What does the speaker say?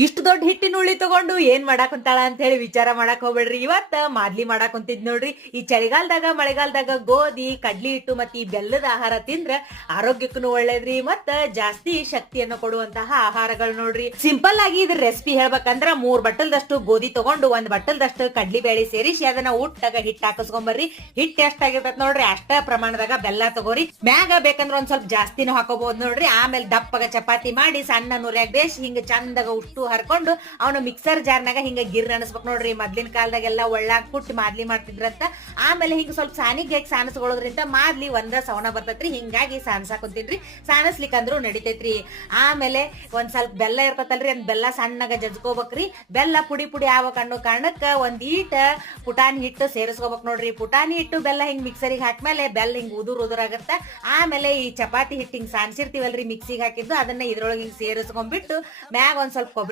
ಇಷ್ಟು ದೊಡ್ಡ ಹಿಟ್ಟಿನ ಉಳ್ಳಿ ತಗೊಂಡು ಏನ್ ಮಾಡಾಕ್ ಕುಂತಾಳ ಅಂತ ಹೇಳಿ ವಿಚಾರ ಮಾಡಕ್ ಹೋಗ್ಬೇಡ್ರಿ. ಇವತ್ತ ಮಾದ್ಲಿ ಮಾಡಾಕ್ ಕುಂತಿದ್ ನೋಡ್ರಿ. ಈ ಚಳಿಗಾಲದಾಗ, ಮಳೆಗಾಲದಾಗ ಗೋಧಿ, ಕಡ್ಲಿ ಹಿಟ್ಟು ಮತ್ತೆ ಈ ಬೆಲ್ಲದ ಆಹಾರ ತಿಂದ್ರ ಆರೋಗ್ಯಕ್ಕೂ ಒಳ್ಳೇದ್ರಿ ಮತ್ತ ಜಾಸ್ತಿ ಶಕ್ತಿಯನ್ನು ಕೊಡುವಂತಹ ಆಹಾರಗಳು ನೋಡ್ರಿ. ಸಿಂಪಲ್ ಆಗಿ ಇದ್ರ ರೆಸಿಪಿ ಹೇಳ್ಬೇಕಂದ್ರ ಮೂರ್ ಬಟ್ಟಲ್ದಷ್ಟು ಗೋಧಿ ತಗೊಂಡು, ಒಂದ್ ಬಟ್ಟಲ್ದಷ್ಟು ಕಡ್ಲಿ ಬೇಳೆ ಸೇರಿಸಿ ಅದನ್ನ ಉಟ್ಟಾಗ ಹಿಟ್ಟು ಹಾಕಿಸ್ಕೊಂಬರ್ರಿ. ಹಿಟ್ಟು ಎಷ್ಟಾಗಿರ್ತೈತ್ ನೋಡ್ರಿ, ಅಷ್ಟ ಪ್ರಮಾಣದಾಗ ಬೆಲ್ಲ ತಗೋರಿ. ಮ್ಯಾಗ ಬೇಕಂದ್ರ ಒಂದ್ ಸ್ವಲ್ಪ ಜಾಸ್ತಿನೂ ಹಾಕೋಬಹುದು ನೋಡ್ರಿ. ಆಮೇಲೆ ದಪ್ಪಗ ಚಪಾತಿ ಮಾಡಿ, ಸಣ್ಣ ನೂರ್ಯಾಗ ಬೇಸ್ ಹಿಂಗ ಚಂದಾಗ ಉಷ್ಟು ಹರ್ಕೊಂಡು ಅವನು ಮಿಕ್ಸರ್ ಜಾರ್ನಾಗ ಹಿಂಗ ಗಿರ್ ಅನಸ್ಬೇಕು ನೋಡ್ರಿ. ಮೊದ್ಲಿನ ಕಾಲದಾಗೆಲ್ಲ ಒಳ್ಳಾಗ್ ಕುಟ್ಟಿ ಮಾದ್ಲಿ ಮಾಡ್ತಿದ್ರಂತ. ಆಮೇಲೆ ಹಿಂಗ ಸ್ವಲ್ಪ ಸಾನಿಗೆ ಸಾನಸ್ಕೊಳ್ಳೋದ್ರಿಂದ ಮಾದ್ಲಿ ಒಂದ ಸವಣ ಬರ್ತೈತ್ರಿ. ಹಿಂಗಾಗಿ ಸಾನ್ಸಾಕೊಂತೀನ್ರಿ ಸಾನಸ್ಲಿಕ್ ಅಂದ್ರು ನಡಿತೈತ್ರಿ. ಆಮೇಲೆ ಒಂದ್ ಸ್ವಲ್ಪ ಬೆಲ್ಲ ಇರ್ತೈತಲ್ರಿ. ಅದ್ ಬೆಲ್ಲ ಸಣ್ಣಗ ಜಜ್ಕೋಬೇಕ್ರಿ. ಬೆಲ್ಲ ಪುಡಿ ಪುಡಿ ಆಗ್ಬೇಕು ಅನ್ನೋ ಕಾರಣಕ್ಕ ಒಂದ್ ಈಟ ಪುಟಾಣಿ ಹಿಟ್ಟು ಸೇರಿಸ್ಕೋಬೇಕು ನೋಡ್ರಿ. ಪುಟಾಣಿ ಹಿಟ್ಟು ಬೆಲ್ಲ ಹಿಂಗ್ ಮಿಕ್ಸರಿಗೆ ಹಾಕ್ಮೇಲೆ ಬೆಲ್ಲ ಹಿಂಗ್ ಉದುರ್ ಉದುರ್ ಆಗತ್ತ. ಆಮೇಲೆ ಈ ಚಪಾತಿ ಹಿಟ್ಟು ಹಿಂಗ್ ಸಾನ್ಸಿರ್ತೀವಲ್ರಿ ಮಿಕ್ಸಿಗೆ ಹಾಕಿದ್ದು. ಅದನ್ನ ಇದ್ರೊಳಗೆ ಹಿಂಗ್ ಸೇರಿಸ್ಕೊಂಡ್ಬಿಟ್ಟು ಮ್ಯಾಗ ಒಂದ್ ಸ್ವಲ್ಪ